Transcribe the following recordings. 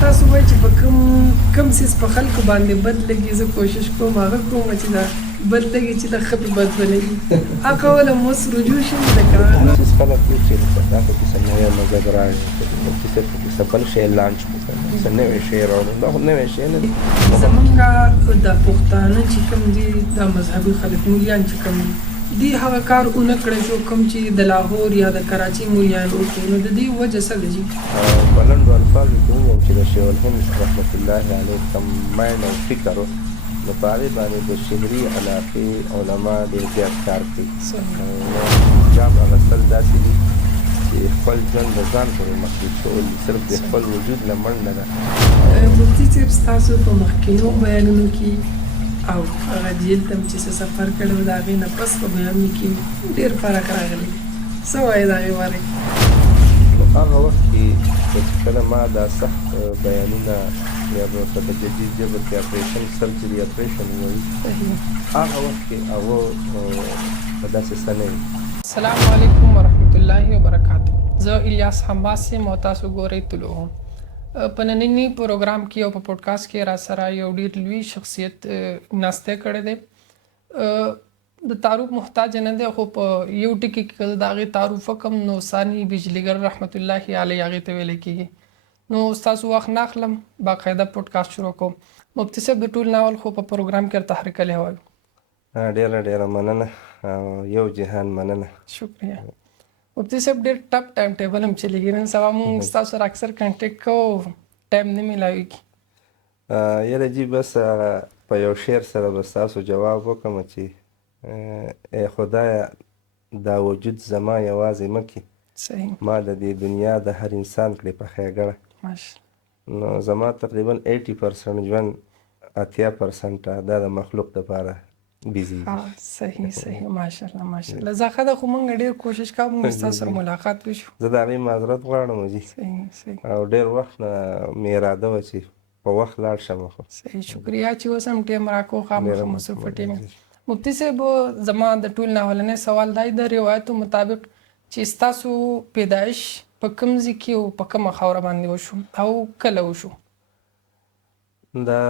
تاسو وایئ چې په کوم څیز په خلکو باندې بد لګي زه کوشش کوم هغه کوم چې دا بد لګي چې د ښه په بد ولګي هغه کولی م اوس رجوع شم لکه چې خلک وي چې دا په کیسه نوی مذهب راشي په کیسه بل شی لانچ کړو څه نوی شی راوړو دا خو نوی شی نه دی زمونږ د پښتانه چې کوم دي دا مذهبي خلک مولیان چې کوم دي هغه کار ونه کړی شو کوم چې د لاهور یا د کراچي مولیان وکړو نو د دې وجه څه ده جي په لنډو الفاظو کې ووایم چې د شیخ الهند رحمت الله علیه کوم مایل او فکر و نو په هغې باندې د شهري علاقې علما ډېر زیات کار کوي حجاب اغوستل داسې دي چې خپل ژوند د ځان پورې محدود کول دي صرف د خپل وجود نه منډ نه ده مفتي صاحب ستاسو په مخکینو بیانونو کې او هغه جیل ته چې څه سفر کړی و د هغې نه پس په بیانونو کې ډېر فرق راغلی څه وایې د هغې بارے نو هغه وخت کې چې کله ما دا سخت بیانونه یا په جدي ژبه کې اپریشن سرجري اپریشن وایي هغه وخت کې هغه په داسې څه نه وي السلام علیکم ورحمت الله وبرکاتہ زه الیاس حماس یم او تاسو ګورئ طلوع هم په ننني پروګرام کې او په پودکاسټ کې را سره یو ډېر لوی شخصیت ناسته کړی دی د تعارف محتاج نه دی خو په یو ټکي کې د هغې تعارف وکړم نو ثاني بجلیګر رحمت الله علیه هغې ته ویلی کېږي نو ستاسو وخت نه اخلم باقاعده پودکاسټ شروع کوم مفتي صاحب د ټول ناول خو په پروګرام کې ورته حرکلی وایو ډېره مننه یو جهان مننه شکریه مفتي صاحب ډېر ټپ ټایم ټیبل هم چلیږي نن سبا مونږ ستاسو سره اکثر کنټیکټ کوو ټایم نه میلاویږي یاره جي بس په یو شعر سره به ستاسو جواب وکړم چې ای خدایه دا وجود زما یوازې مه کړي صحیح ما د دې دنیا د هر انسان کړې په ښېګړه نو زما تقریبا 80% ژوند 80% دا د مخلوق دپاره بیزي صحیح ماشاءالله زه ښه ده خو مونږ ډېر کوشش کوو مونږ ستاسو سره ملاقات وشو زه د هغې معذرت غواړم جي صحیح او ډېر وخت نه مې اراده وه چې په وخت لاړ شم خو صحیح شکریه چې اوس هم ټیم راکو خامخا مصروفه ټیم مفتي صاحب زما د ټول نه اولنی سوال دی د روایتو مطابق چې ستاسو پیدایش په کوم ځای کې او په کومه خاوره باندې وشو او کله وشو دا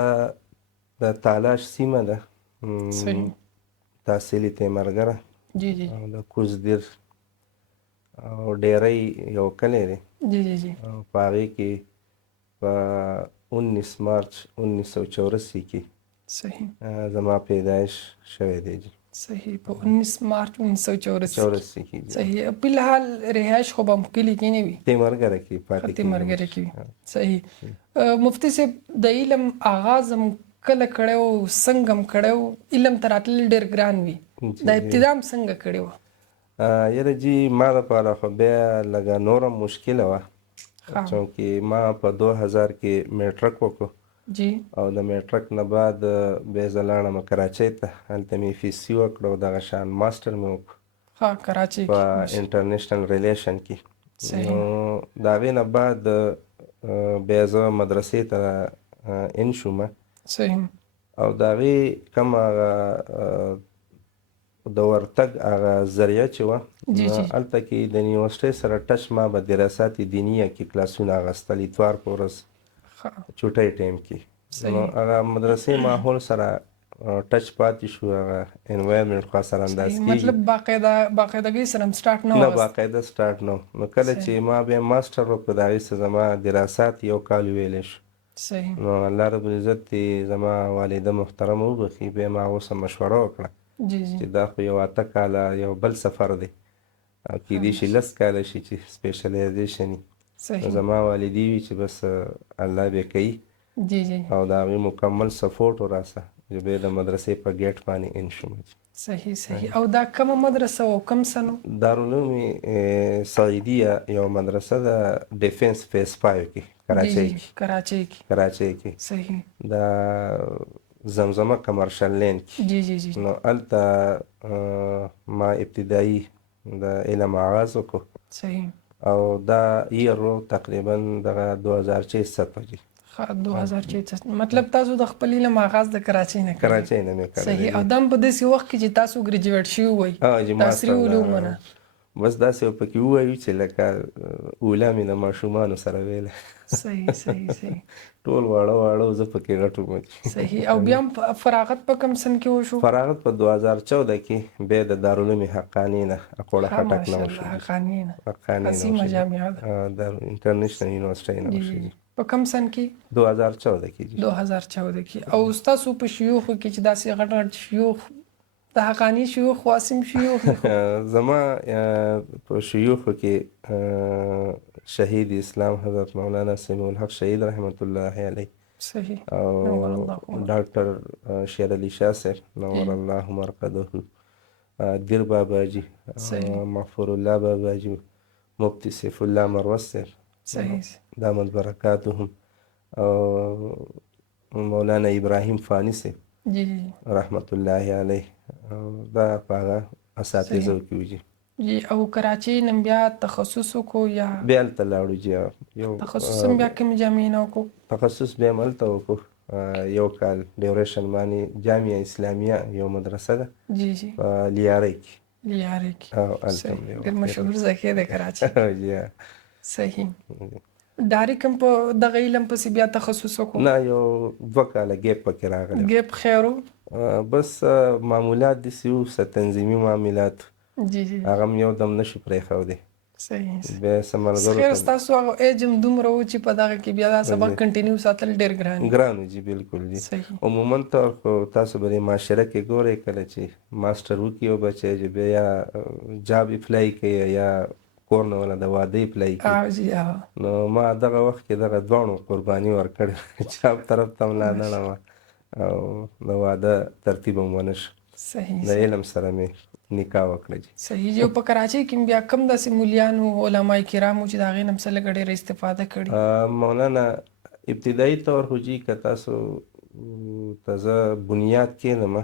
د تالاش سیمه ده صحیح تحصیلي تیمرګره جی او د کوزدیر او ډیری یو کلی دی جی او په هغې کې په 19 مارچ 1984 کې صحیح زما پیدایش شوی دی جی صحیح په 19 مارچ 1984 کې صحیح په الحال رهایش خو به کلی کې نه وي تیمرګره کې پاتې تیمرګره کې صحیح مفتي صاحب د علم آغاز کله کړی و څنګه هم کړی و علم ته راتلل ډېر ګران وي دا ابتدا هم څنګه کړې وه یاره جي ما دپاره خو بیا لږه نوره مشکله وه چونکې ما په 2000 کې میټرک وکړو جی او د میټرک نه بعد بیا زه لاړم کراچۍ ته هلته مې FSC وکړه او دغه شان ماسټر مې وکړو کراچۍ په انټرنیشنل ریلیشن کې نو د هغې نه بعد بیا زه مدرسې ته ان شوم صحیح او د هغې کوم هغه د ورتګ هغه ذریعه چې وه هلته کې د یونیورسټۍ سره ټچ ما به دراسات دینیه کې کلاسونه اخیستل اتوار په ورځ چوټۍ ټایم کې نو هغه مدرسې ماحول سره ټچ پاتې شو هغه انوایرمنټ خوا سره انداز کېږي مطلب باقاعدګۍ سره هم سټارټ نه نه باقاعده سټارټ نه نو کله چې ما بیا ماسټر وکړو د هغې څه زما دراسات یو کال ویلی شو صحیح نو الله رب العزت دې زما والده محترمه وبخي بیا ما هغو سره مشوره وکړه چې دا خو یو 8 کاله یو بل سفر دی او کېدای شي 10 کاله شي چې سپیشلایزیشن وي زما والدې وي چې بس الله به کوي او د هغې مکمل سپورټ و راسه چې بیا د مدرسې په ګیټ باندې ان شوم صحیح او دا کومه مدرسه او کوم سنو دارالعلوم سعیدیه یو مدرسه ده ډیفنس فیس 5 کې کراچۍ کې صحیح دا زمزمه کمرشل لین کې جی نو هلته ما ابتدایي د علم آغاز وکړو صحیح او دا ایئر تقریبا دغه 2006 جی 2006 مطلب تاسو د خپل علم آغاز د کراچۍ نه مې کړی صحیح او دم په داسې وخت کې چې تاسو ګریجویټ شوي وئ عصري علومونه بس داسې یو پکې ووایو چې لکه اوله مې د ماشومانو سره ویله. صحیح صحیح صحیح ټول واړه زه پکې غټ وم. صحیح. او بیا هم فراغت په کوم سن کې وشو؟ فراغت په 2014 کې بیا د دارالعلوم حقانی نه اکوړه خټک نه وشو. حقانی نه حقانی نه عظیمه جامعه ده. د انټرنیشنل یونیورسيټي نه وشو. په کوم سن کې؟ 2014 کې. 2014 کې. او تاسو په شيوخ کې چې داسې غټ شيوخ د حقانی شيوخ واسم شيوخ زما په شيوخ کې شهید اسلام حضرت مولانا سمیع الحق شهید رحمت الله علیه. صحیح. او ډاکټر شیر علي شاه صاحب نور الله مرقده، دیر باباجي، مغفور الله باباجي، مفتی سیف الله مروت صاحب. صحیح. دامت برکاتهم. او مولانا ابراهیم فانی صاحب رحمت الله علیه. دا په اساتذه کې وجي. او کراچي نن بیا تخصص کو یا بیا هلته لاړو جی. یو تخصص بیا کوم جامعه نه وکړو؟ تخصص بیا هلته وکړو یو کال ډیوریشن باندې. جامعه اسلامیه یو مدرسه ده جی جی په لیارۍ کې. لیارۍ کې ډېر مشهور ځای دی کراچي. جی صحیح. ډایرکټ په دغه علم پسې بیا تخصص وکړو؟ نه، یو 2 کاله ګیپ پکې راغلی. ګیپ خیرو؟ بس معمولات داسې وو، څه تنظیمي معاملات جی جی هغه هم یو دم نشو پرېښودی. صحیح. بیا څه ملګرو خیر ستاسو هغه ایج هم دومره و چې په دغه کې بیا دا سبق کنټینیو ساتل ډېر ګران و. جی بالکل جی. عموما ته تاسو به د معاشره کې ګورئ کله چې ماسټر وکړي یو بچی چې بیا یا جاب اپلای کوي یا کور نه ولا د واده اپلای کوي. نو ما دغه وخت کې دغه دواړو قرباني ورکړې، چاپ طرف ته هم لا نه وه او د واده ترتیب هم ونه شو. صحیح. د علم سره مې نکاح وکړه. صحیح. یو په کراچۍ کې بیا کم داسې مولیانو علماء کرامو چې د هغې نه هم څه لږه ډېره استفاده کړې؟ مولانا ابتدایي طور خو جي که تاسو ته زه بنیاد کښېنم،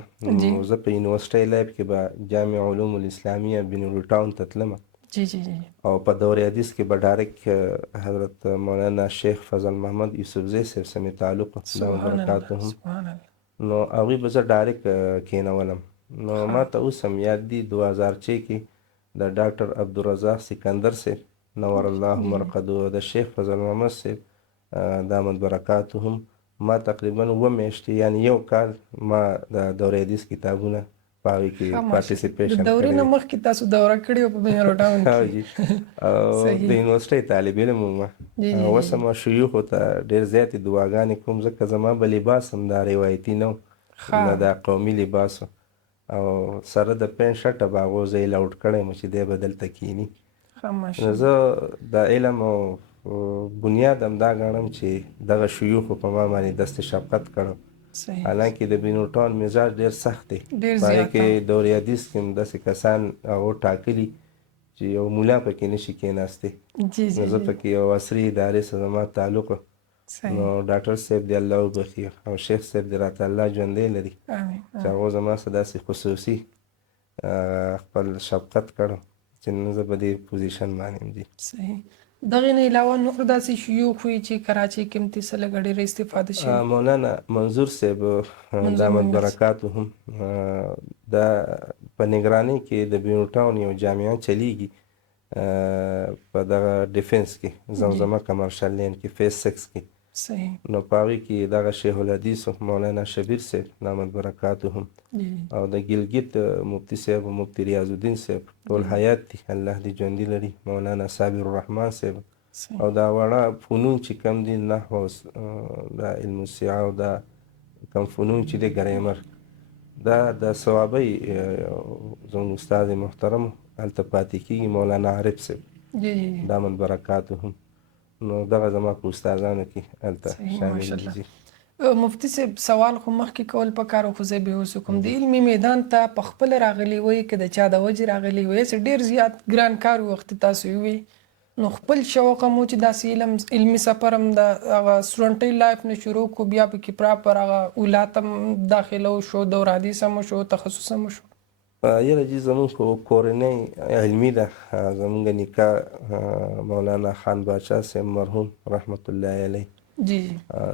نو زه په یونیورسټۍ لایف کې به جامع علوم الاسلامیه بنور ټاون ته تلم. جی جی جی. او په دورې حدیث کې به ډایرکټ حضرت مولانا شیخ فضل محمد یوسفزی صاحب سره مې تعلق دامت برکاتهم. نو هغوی به زه ډایرکټ کښېنولم. نو ما ته اوس هم یاد دي 2006 کې د ډاکټر عبدالرزاق سکندر صاحب نور الله مرقده او د شیخ فضل محمد صاحب دامت برکاتهم ما تقریبا 2 میاشتې یعنی یو کال ما د دورې حدیث کتابونه په هغې کې پارټیسپیشن کړی. د دورې نه مخکې تاسو دوره کړې وه په بنور ټاون کې؟ او د یونیورسټۍ طالب علم وم. اوس هم شیوخو ته ډېر زیاتې دعاګانې کوم ځکه زما به لباس هم دا روایتي نه و، نه دا قومي لباس و، او سره د پینټ شرټه به هغو زه یې لاوډ کړی یم چې دی به دلته کښېني. نو زه د علم او بنیاد هم دا ګڼم چې دغه شیوخو په ما باندې دست شفقت کړی. حالانکه د بنور ټاون مزاج ډېر سخت دی. په هغې کې دورې حدیث کې هم داسې کسان هغو ټاکلي چې یو مولا پکې نشي کښېناستی. نو زه پکې یو عصري ادارې سره زما تعلق و. نو ډاکټر صاحب دی الله وبخي او شیخ صاحب دی راته الله ژوندی لري چې هغو زما سره داسې خصوصي خپل شفقت کړی چې نن زه په دې پوزیشن باندې یم. دي صحیح. دغې نه علاوه نور داسې شیوخ وي چې کراچۍ کې هم ترې څه لږه ډېره استفاده شوې؟ مولانا منظور صاحب دامت برکاتهم دا په نگرانۍ کې د بنور ټاون یو جامعه چلیږي په دغه ډیفنس کې، زمزمه کمرشل لین کې فیز 6 کې. صحیح. نو په هغې کې دغه شیخ الحدیث مولانا شبیر صاحب دامت برکاتهم او د ګلګت مفتی صاحب او مفتی ریاض الدین صاحب ټول حیات دي، الله دې ژوندي لري. مولانا صابر الرحمن صاحب او دا واړه فنون چې کم دي، نحو دا علم السیاحه او دا کم فنون چې دی ګریمر، دا د ثوابۍ زموږ استاد محترم هلته پاتې کېږي مولانا عارف صاحب دامت برکاتهم. نو دغه زما په استادانو کې هلته شامل دي. مفتی صاحب سوال خو مخکې کول پکار خو زه به اوس کوم د علمي میدان ته په خپل راغلی وای که د چا د وجې راغلی وای چې ډېر زیات ګران کار وخت تاسو وي، نو خپل شوق مو چې داسې علمي سفر هم د هغه سټوډنټۍ لایف نه شروع کو، بیا پکې پراپر هغه اولاد هم داخله وشو، دور حدیث هم وشو، تخصص هم وشو؟ یاره جی زمونږ خو کورنۍ علمي ده. زمونږ نکاح مولانا خان باچا صاحب مرحوم رحمت الله علیه جی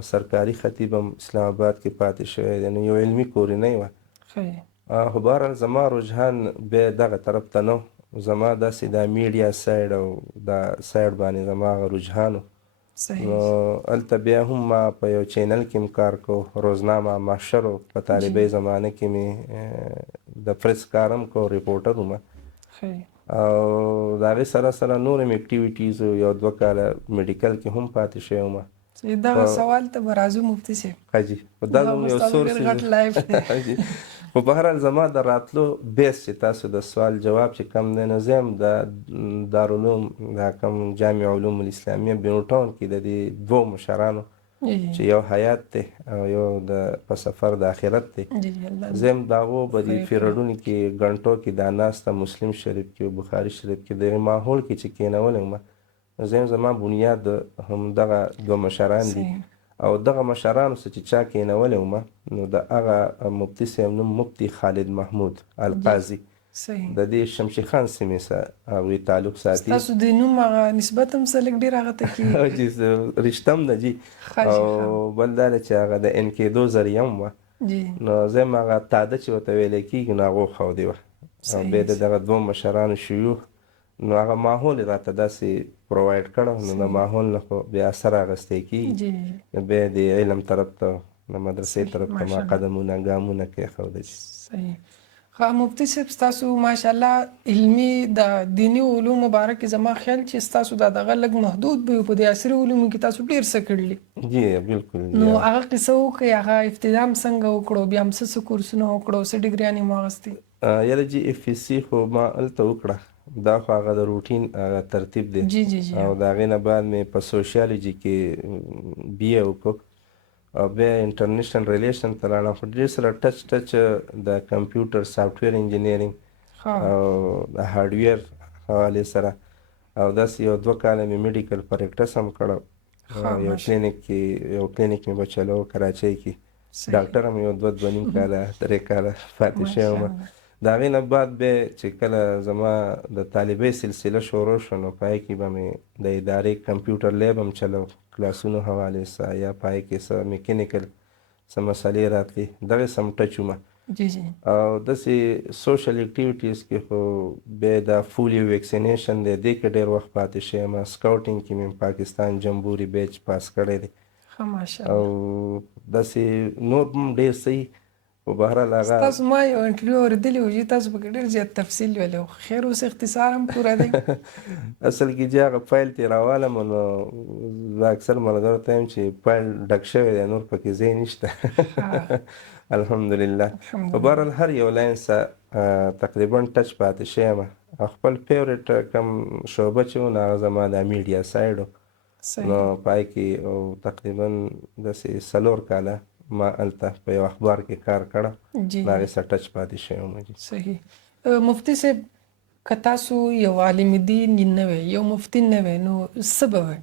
سرکاري خطیب هم اسلام آباد کې پاتې شوی دی، نو یو علمي کورنۍ وه. خو بهرحال زما رجحان بیا دغه طرف ته نه زما داسې دا میډیا سایډ او دا سایډ باندې زما هغه رجحان نو هلته بیا هم ما په یو چینل کې م کار کو روزنامه معاشر په طالبۍ زمانه کې مې د پریس کار هم کو ریپورټر وم او د هغې سره سره نور هم اکټیویټیز یو 2 کاله میډیکل کې هم پاتې شوی وم. دغه سوال ته به راځو مفتي صاحب. حاجي دا زموږ یو سورس خو بهرحال زما د راتلو بیس چې تاسو د سوال جواب چې کم دی نو زه هم د دارالعلوم دا کوم جامع علوم الاسلامیه بینو ټاون کې د دې 2 مشرانو چې یو حیات دی او یو په سفر د آخرت دی زه هم د هغو په دې پیریډونو کې ګڼټو کې دا ناسته مسلم شریف کې او بخاري شریف کې دغې ماحول کې چې کېنولی وم زه هم زما بنیاد هم دغه 2 مشران دي او دغه مشرانو څه چې چا کېنولی وم نو د هغه مفتي صاحب نوم مفتي خالد محمود القاضي د دې شمشي خان سیمې سره هغوی تعلق ساتي. ستاسو د نوم هغه نسبت هم څه لږ ډېر هغه ته کېږي رشته هم ده جي او بل دا دی چې هغه د انکېدو ذریعه هم وه نو زه هم هغه تاده چې ورته ویلی کېږي نو هغه وښودې وه او بیا د دغه 2 مشرانو شیوخ نو هغه ماحول یې راته داسې پرووایډ کړی نو د ماحول نه خو بیا اثر اخیستی کېږي نو بیا د علم طرف ته د مدرسې طرف ته ما قدمونه ګامونه کېښوده. صحیح. مفتي صاحب ستاسو ماشاءالله علمي د دیني علومو باره کې زما خیال چې ستاسو دا دغه لږ محدود به په دې عصري علومو کې تاسو ډېر څه کړلي. جی بالکل. نو هغه قصه وکړئ هغه ابتدا هم څنګه وکړو بیا هم څه کورسونه وکړو څه ډګریانې مو اخیستې؟ یاره جی اف ای سی خو ما هلته وکړه دا خو هغه د روټین هغه ترتیب دی او د هغې نه بعد مې په سوشیالوجي کې بی اے وکړو او بیا انټرنیشنل ریلیشن ته لاړم خو ډېر سره ټچ د کمپیوټر سافټویر انجینیرینګ او د هارډویر حوالې سره او داسې یو 2 کاله مې میډیکل پریکټس هم کړی یو کلینیک مې به چلو کراچۍ کې ډاکټر هم یو 2.5 کاله 3 کاله پاتې شوی وم. د هغې نه بعد بیا چې کله زما د طالبۍ سلسله شروع شوه نو پای کې به مې د ادارې کمپیوټر لیب هم چلو کلاسونو حوالې سره یا پای کې څه میکینیکل څه مسلې راتلې دغې سم ټچ وم او داسې سوشل اکټیویټیز کې خو بیا دا فولیو ویکسینیشن دی دې کې ډېر وخت پاتې شوی یم سکاوټینګ کې مې پاکستان جمبوري بیچ پاس کړی دی او داسې نور هم ډېر صحیح خو بهرحال هغه ستاسو ما یو انټرویو اورېدلی و چې تاسو پکې ډېر زیات تفصیل ویلی و خیر اوس اختصار هم پوره دی. اصل کې چې هغه فایل ترې راوالم نو زه اکثر ملګرو ته یم چې فایل ډک شوی دی نور پکې ځای نشته الحمدلله. په بهرحال هر یو لاین سره تقریبا ټچ پاتې شوی یم خپل فیورټ کم شعبه چې و نو هغه زما د میډیا سایډ و نو پای کې تقریبا داسې 4 کاله ما هلته په یو اخبار کې کار کړی د هغې سره ټچ پاتې شوی وم. صحیح. مفتي صاحب که تاسو یو عالم دین نه وی یو مفتي نه وی نو څه به وی؟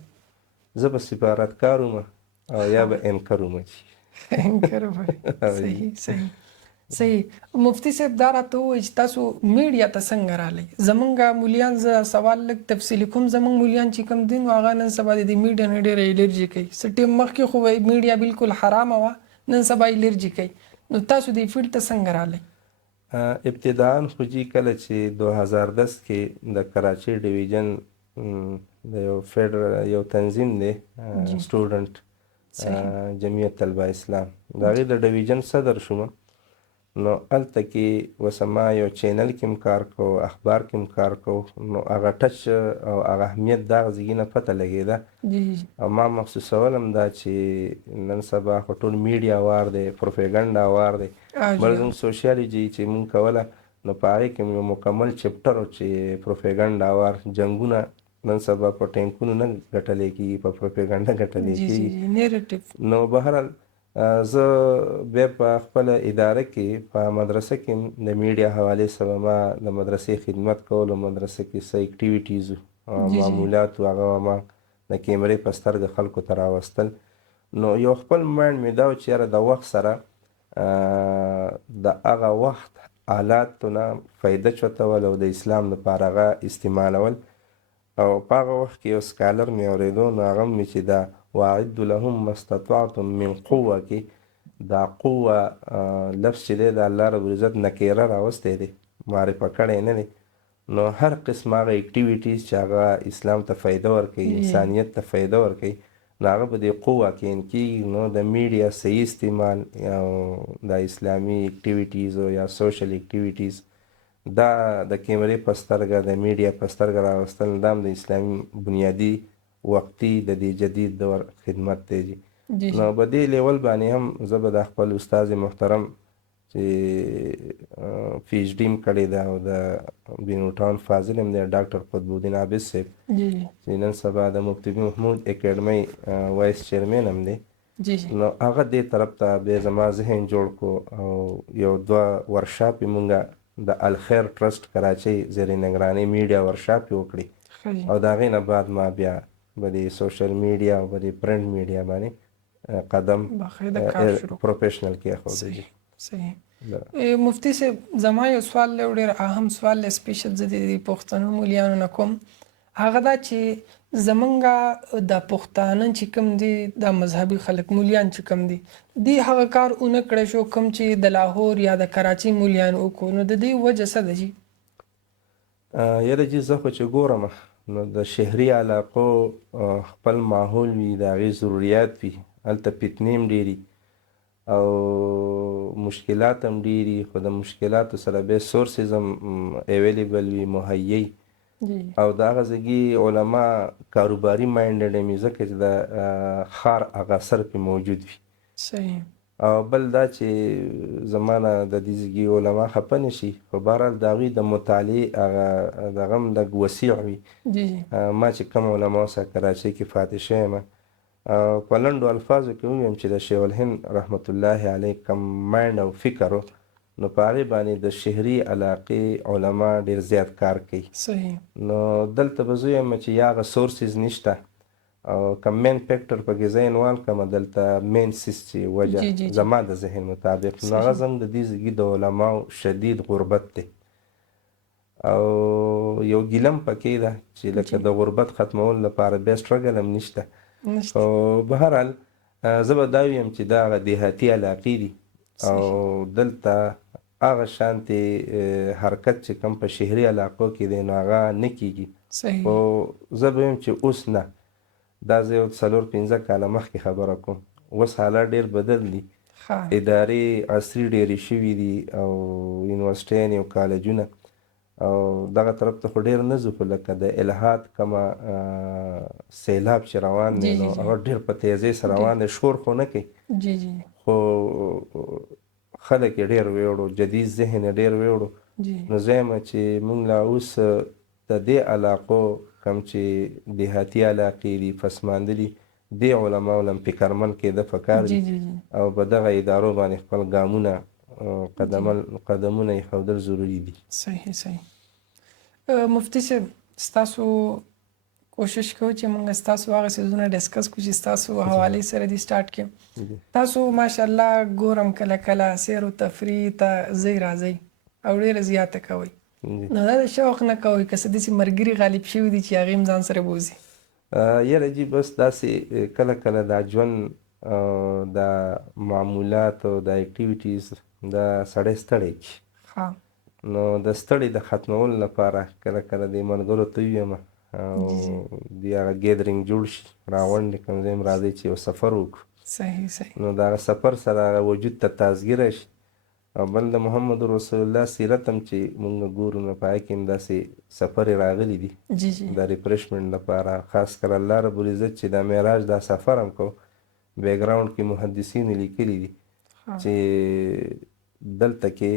زه به سفارتکار وم او یا به انکر وم. انکر به صحیح. مفتي صاحب دا راته ووایي چې تاسو میډیا ته څنګه راغلی؟ زمونږ مولیان زه سوال لږ تفصیلي کوم زمونږ مولیان چې کوم دي نو هغه نن سبا د دې میډیا نه ډېره الرجي کوي څه ټیم مخکې خو میډیا بالکل حرامه وه نن سبا الرجي کوي نو تاسو دې فیلډ ته څنګه راغلی؟ ابتداءً خو جي کله چې 2010 کې د کراچۍ ډیویژن د یو تنظیم دی سټوډنټ جمعیت طلبه اسلام د هغې د ډیویژن صدر شوم نو هلته کې وسما یو چینل کې هم کار کو اخبار کې هم کار کو نو هغه ټچ او هغه اهمیت د هغه ځایږي نه پته لګېده او ما محسوسولم دا چې نن سبا خو ټول میډیا وار دی پروپیګنډا وار دی بل زموږ سوشیالوجي چې مونږ کوله نو په هغې کې یو مکمل چپټر و چې پروپیګنډا وار جنګونه نن سبا په ټینکونو نه ګټلی کېږي په پروپیګنډا ګټلی کېږي نو بهرحال زه بیا په خپله اداره کې په مدرسه کې د میډیا حوالې سره ما د مدرسې خدمت کولو مدرسه کې څه اکټیویټیز معمولات و هغه ما د کیمرې په سترګه خلکو ته راوستل نو یو خپل مایند مې دا و چې یاره د وخت سره د هغه وخت حالاتو نه فایده چوتول او د اسلام لپاره هغه استعمالول او په هغه وخت کې یو سکالر مې اورېدو نو هغه مې چې دا واعد لهم ما استطعتم من قوه کې دا قوه لفظ چې دی د الله رب العزت نکیره راوستی دی معرفه کړی نه دی نو هر قسم هغه اکټیویټیز چې هغه اسلام ته فایده ورکوي انسانیت ته فایده ورکوي نو هغه په دې قوه کې کېږي. نو د میډیا صحیح استعمال او د اسلامي اکټیویټیز یا سوشل اکټیویټیز دا د کیمرې په سترګه د میډیا په سترګه راوستل دا هم د اسلامي بنیادي وقتي د دې جدید دور خدمت دی. نو په دې لیول باندې هم زه به د خپل استاد محترم چې پی ایچ ډي م کړې ده او د بینوټاون فاضل هم دی ډاکټر قطب الدین عابد صاحب چې نن سبا د مفتی محمود اکیډمۍ وایس چیرمین هم دی. نو هغه دې طرف ته بیا زما ذهن جوړ کړو او یو دوه ورکشاپ یې مونږ د الخیر ټرسټ کراچۍ زیر نگرانۍ میډیا ورکشاپ یې وکړي او د هغې نه بعد ما بیا په دې سوشل میډیا او په دې پرنټ میډیا باندې قدم پروفیشنل کې اخوځي. صحیح. مفتی صاحب زما یو سوال دی ډېر اهم سوال دی سپیشل زه د پښتنو مولیانو نه کوم هغه دا چې زمونږ د پښتانه چې کوم دي د مذهبي خلک مولیان چې کوم دي دی هغه کار اونه کړی شو کوم چې د لاهور یا د کراچۍ مولیان وکړو نو د دې وجه څه ده جی؟ یاره جی زه خو چې ګورم نو د شهري علاقو خپل ماحول وي د هغې ضروریات وي هلته فتنې هم ډېري او مشکلات هم ډېري خو د مشکلاتو سره بیا سورسز هم اویلیبل وي مهیئ او د هغه ځایګي علما کاروباري مایندډ وي ځکه چې د ښار هغه اثر پرې موجود وي. صحیح. او بل دا چې زما نه د دې ځایګي علما خفه نه شي خو بهرحال د هغوی د مطالعې هغه دغه هم لږ وسیع وي. ما چې کوم علماو سره کراچۍ کې پاتې شوی یم په لنډو الفاظو کې ووایم چې د شیخ الهند رحمت الله علیه کوم مایند او فکر نو په هغې باندې د شهري علاقې علما ډېر زیات کار کوي. صحیح. نو دلته به زه وایم چې یا هغه سورسز نشته او که مین فیکټر پکې زه انوالو کړم دلته مین سیس چې وجه زما د ذهن مطابق نو هغه زموږ د دې ځایګي د علماو شدید غربت دی او یو ګیله م پکې ده چې لکه د غربت ختمولو لپاره بیا سټرګل هم نشته خو بهرحال زه به دا ویم چې دا هغه دیهاتي علاقې دي او دلته هغه شانتې حرکت چې کوم په شهري علاقو کې دی نو هغه نه کېږي خو زه به ویم چې اوس نه دا زه یو 4-5 کاله مخکې خبره کوم اوس حالات ډېر بدل دي ادارې عصري ډېرې شوي دي او یونیورسټیان او کالجونه او دغه طرف ته خو ډېر نه ځو خو لکه د الهاد کومه سیلاب چې روان دی نو هغه ډېر په تیزۍ سره روان دی شور خو نه کوي خو خلک یې ډېر ویوړو جدید ذهن یې ډېر ویوړو نو زه یم چې موږ لا اوس د دې علاقو کوم چې دیهاتي علاقې دي پسماندلي دې علماو له فکرمند کېده پکار دي او په دغه ادارو باندې خپل ګامونه قدمونه ایښودل ضروري دي. صحیح صحیح. مفتی صاحب ستاسو کوشش کوو چې موږ ستاسو هغه څیزونه ډسکس کړو چې ستاسو حوالې سره دي سټارټ کړو. تاسو ماشاءالله ګورم کله کله سیر و تفریح ته ځئ راځئ او ډېره زیاته کوئ نو دا د شوق نه کوئ که څه داسې ملګري غالب شوي دي چې هغې هم ځان سره بوځي؟ یاره جي بس داسې کله کله دا ژوند دا معمولات او دا اکټیویټیز دا سړی ستړی کړي نو د ستړي د ختمولو لپاره کله کله د ملګرو ته ویم او د هغه ګیدرینګ جوړ شي راغونډې کوم ځای هم راځئ چې یو سفر وکړو. صحیح صحیح. نو د هغه سفر سره هغه وجود ته تازګي راشي او بل د محمد رسول الله سیرت هم چې مونږ ګورو نو په هغې کې هم داسې سفرې راغلي دي د ریفریشمنټ لپاره خاص کر الله رب العزت چې د معراج دا سفر هم کو بیکګراونډ کې محدثینو لیکلي دي چې دلته کې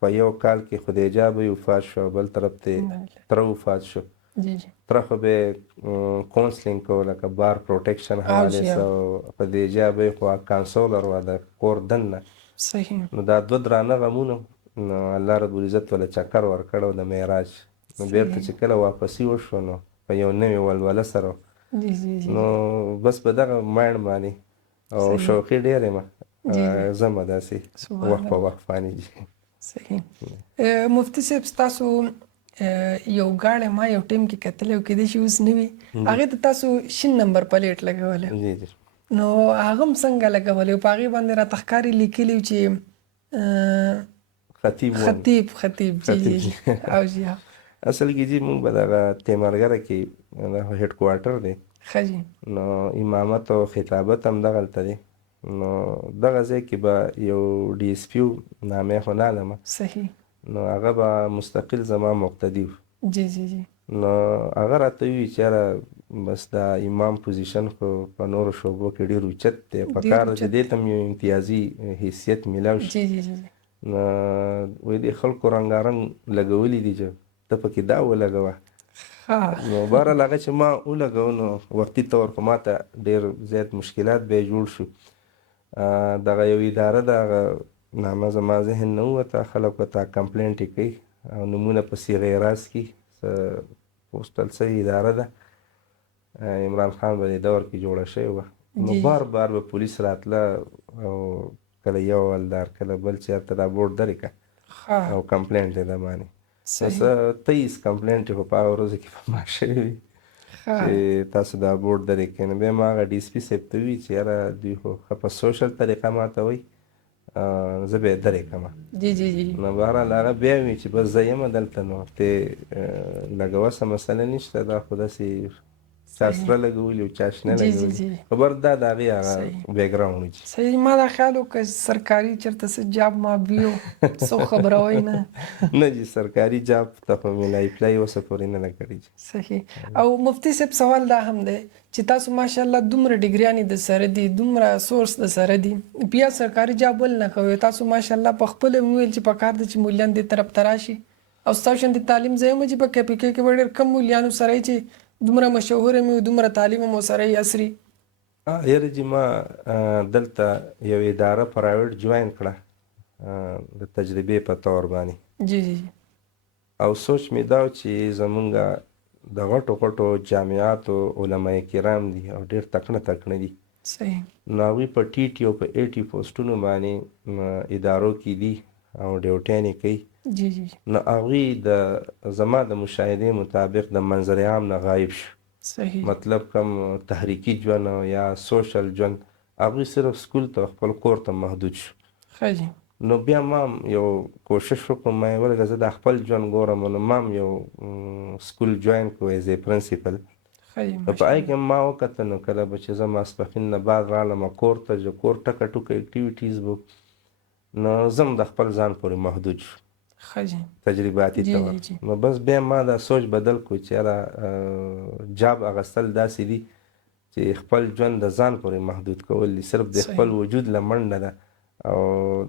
په یو کال کې خدیجه به وفات شو بل طرف ته تره وفات شو تره خو به کونسلینګ کو لکه بار پروټیکشن حواله سو خدیجه به خو کانسولر و د کور دننه صحیح. نو دا دوه درانه غمونه نو الله رب العزت ولا چکر ورکړو د معراج نو بیرته چې کله واپسي وشو نو په یو نوې ولوله سره نو بس په دغه مایند باندې او شوقي ډېر یم زما داسې وخت په وخت باندې. صحیح. مفتی صاحب ستاسو یو ګاډی ما یو ټیم کې کتلی او کیدای شي اوس نه وي هغې ته تاسو شین نمبر پلیټ لګولی نو هغه هم څنګه لګولی په هغې باندې راته ښکاري لیکلي چې خطیب خطیب جی او جی اصل کې جی موږ به دغه تیمارګره کې د هیډ کوارټر دی ښه جی نو امامت او خطابت هم دغلته دی نو دغه ځای کې به یو ډي اس پي نامې خو نه علمه صحیح نو هغه به مستقل زما مقتدي و جی جی جی نو هغه راته وویل چې یاره بس دا امام پوزیشن خو په نورو شعبو کې ډېر اوچت دی په ډېر کار د اوچت دې ته هم یو امتیازي حیثیت میلاو شي جی جی جی نو وایي دې خلکو رنګارنګ لګولي دي چې ته پکې دا ولګوه ښه نو بهرحال هغه چې ما ولګو نو وختي طور خو ماته ډېر زیات مشکلات بیا جوړ شو دغه یو اداره ده هغه نامه زما ذهن نه ووته خلک ورته کمپلینټ یې کوي او نومونه په صیغه راز کې پوسټل څه اداره ده عمران خان به دې دور کې جوړه شوې وه نو بار بار به پولیس راتله او کله یو ولدار کله بل چېرته دا بورډ درې کړه او کمپلینټ یې د باندې څه 23 کمپلینټ یې خو په هغه ورځو کې په ما شوي وي چې تاسو دا بورډ درې کړئ نو بیا ما هغه ډي اس پي صاحب ته وویل چې یاره دوی خو ښه په سوشل طریقه ماته وایي زه به یې درې کړمه جی جی جی نو بهرحال هغه بیا وایي چې بس زه یم دلته نو ته لګوه څه مسله نشته دا خو داسې چا سره لګولي او چا شنه لګولي خبر دا د هغې هغه بیکګراونډ وي صحیح ما دا خیال و که سرکاري چېرته څه جاب ما بیو څوک خبروئ نه نه جي سرکاري جاب ته خو مې لا اپلای اوسه پورې نه ده کړې صحیح او مفتي صاحب سوال دا هم دی چې تاسو ماشاءالله دومره ډګریانې د سره دي دومره سورس د سره دي بیا سرکاري جاب ول نه کوئ تاسو ماشاءالله په خپله مې وویل چې په کار ده چې مولیان دې طرف ته راشي او ستاسو شانتې تعلیم زه یم چې په KPK کې به ډېر کم مولیانو سره چې دومره مشهوره مې دومره تعلیم مو سره یې عصري یاره جي ما دلته یو اداره پرایویټ جوین کړه د تجربې په طور باندې جی جی او سوچ مې دا چې زمونږ د غټو غټو جامعاتو علما کرام دي او ډېر تکړه دي صحیح نو هغوی په TT او په AT پوسټونو باندې ادارو کې دي او ډیوټیانې کوي جی جی نو هغوی د زما د مشاهدې مطابق د منظر عام نه غایب شو صحیح مطلب کم تحریکي ژوند یا سوشل ژوند هغوی صرف سکول ته خپل کور ته محدود شو ښه جي نو بیا ما یو کوشش وکړم ما ولکه زه د خپل ژوند ګورم نو ما یو سکول جوین کړو ایز ا پرنسپل په هغې کې ما وکتل نو کله به چې زه ماسپښین نه بعد رالم کور ته چې کور ټکه ټوکه اکټیویټیز به نو زه هم د خپل ځان پورې محدود شو تجرباتي طور نو بس بیا ما دا سوچ بدل کړو چې یاره جاب اخیستل داسې دي چې خپل ژوند د ځان پورې محدود کول دي صرف د خپل وجود له منډه ده او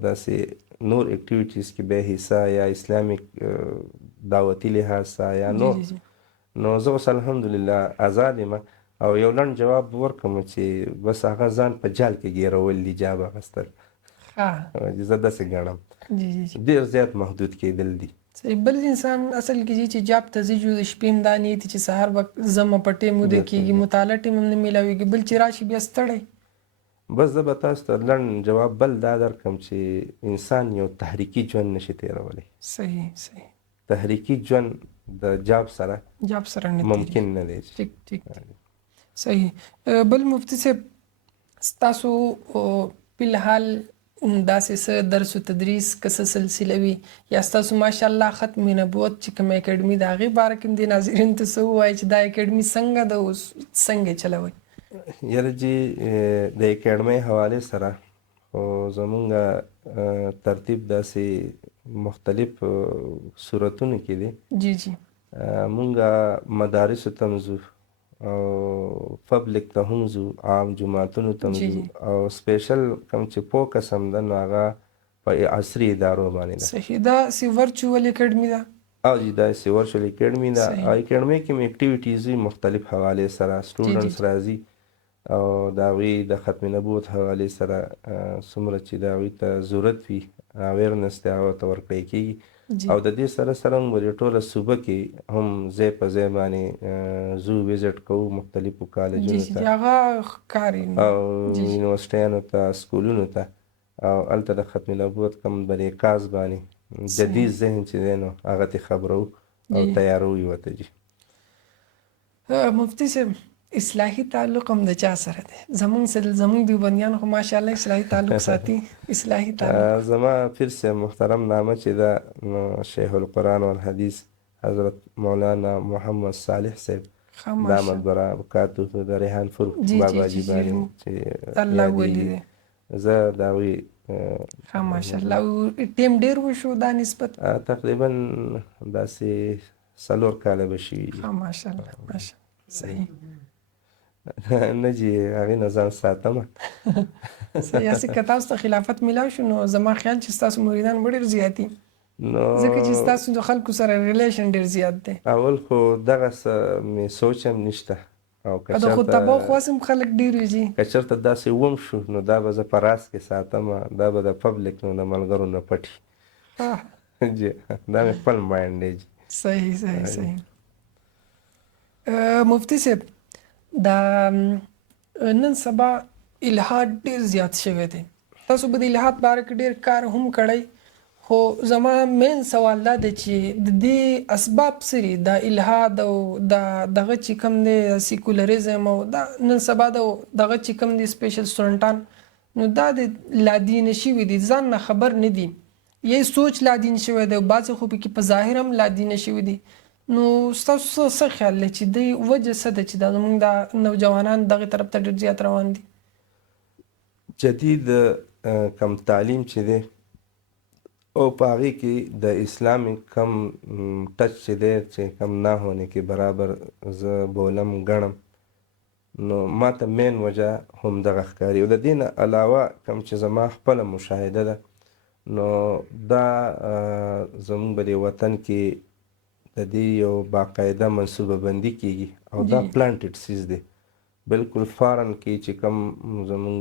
داسې نور اکټیویټیز کې به حصه یا اسلامیک دعوتي لحاظ یا نور نو زه اوس الحمدلله آزاد یم او یو لنډ جواب ورکړم چې بس هغه ځان په جال کې ګیرول دي جاب اخیستل زه داسې ګڼم ډېر زیات محدود کېدل دي بل انسان اصل کې چې جاب ته ځي د شپې هم دا نیت چې سهار به زما په ټیم وده کېږي مطالعه ټیم هم نه میلاویږي بل چې راشي بیا ستړی بس زه به تاسو ته لنډ جواب بل دا درکړم چې انسان یو تحریکي ژوند نشي تېرولی صحیح تحریکي ژوند د جاب سره ممکن نه دی ټیک صحیح بل مفتي صاحب ستاسو فلحال داسې څه درس و تدریس که څه سلسله وي یا ستاسو ماشاءالله ختم نبوت چې کوم اکیډمي د هغې باره کې هم دې ناظرینو ته څه ووایي چې دا اکیډمي څنګه ده اوس څنګه یې چلوئ یاره جي د اکیډمۍ حوالې سره خو زمونږ ترتیب داسې مختلف صورتونو کې دی جی مونږ مدارسو ته هم ځو او پبلک ته هم ځو عام جماعتونو ته هم ځو او سپیشل کوم چې فوکس هم ده نو هغه په عصري ادارو باندې ده صحیح دا سی ورچوال اکیډمي ده او جی دا سی ورچوال اکیډمي ده او اکیډمي کې مې اکټیویټیز وي مختلف حوالې سره سټوډنټس راځي او د هغوی د ختم نبوت حوالې سره څومره چې د هغوی ته ضرورت وي اویرنس د هغه ته ورکړی کېږي او د دې سره سره موږ د ټوله صوبه کې هم ځای په ځای باندې زو ویزټ کوو مختلفو کالجونو ته او یونیورسټیانو ته سکولونو ته او هلته د ختم نبوت کوم بریکاز باندې جدید ذهن چې دی نو هغه ته خبرو او تیارو یې ورته جي مفتي صاحب اصلاحي تعلق هم د چا سره دی زمونږ دیوبندیان خو ماشاءالله اصلاحي تعلق ساتي اصلاحي تعلق زما پیر صاحب محترم نامه چې ده نو شیخ القرآن والحدیث حضرت مولانا محمد صالح صاحب دامت برکاته د ریحان فروغ باباجي باندې چې یادېږي زه د هغوی ماشاءالله. ټیم ډېر وشو دا نسبت؟ تقریبا داسې 4 کاله به شوي دي. ماشاءالله ماشاءالله. صحیح. نه جي هغې نه ځان ساتمه. صحیح. هسې که تاسو ته خلافت میلاو شو نو زما خیال چې ستاسو مریدان به ډېر زیات دي، ځکه چې ستاسو د خلکو سره ریلیشن ډېر زیات دی. اول خو دغه څه مې سوچ هم نشته، او که د خطبو خو هم خلک ډېر وي جي، که چېرته داسې وم شو نو دا به زه په راز کې ساتمه، دا به د پبلک نو د ملګرو نه پټي. جی دا مې خپل مایند دی جي. صحیح صحیح صحیح. مفتي صاحب، دا نن سبا الحاد ډېر زیات شوی دی، تاسو به د الحاد باره کې ډېر کار هم کړی، خو زما مین سوال دا دی چې د دې اسباب څه دي؟ د الحاد او دغه چې کوم دی سیکولریزم او دا نن سبا دغه چې کوم دی سپیشل سټوډنټان، نو دا د لادین شوي دي، ځان نه خبر نه دي، یې سوچ لادین شوی دی، بعضې خو پکې په ظاهر هم لادین شوي دي. نو ستاسو څه خیال دی چې د وجه څه ده چې دا زموږ د نوجوانان دغې طرف ته ډېر زیات روان دي؟ جدید کم تعلیم چې دی او په هغې کې د اسلامي کم ټچ چې دی چې کم نه هونه کې برابر زه بولم ګڼم، نو ما ته مین وجه هم دغه ښکاري. او د دې نه علاوه کم چې زما خپله مشاهده ده، نو دا زموږ په دې وطن کې د دې یو باقاعده منصوبه بندي کیږي او دا پلانټډ سیز دی. بالکل فارن کې چې کوم زمونږ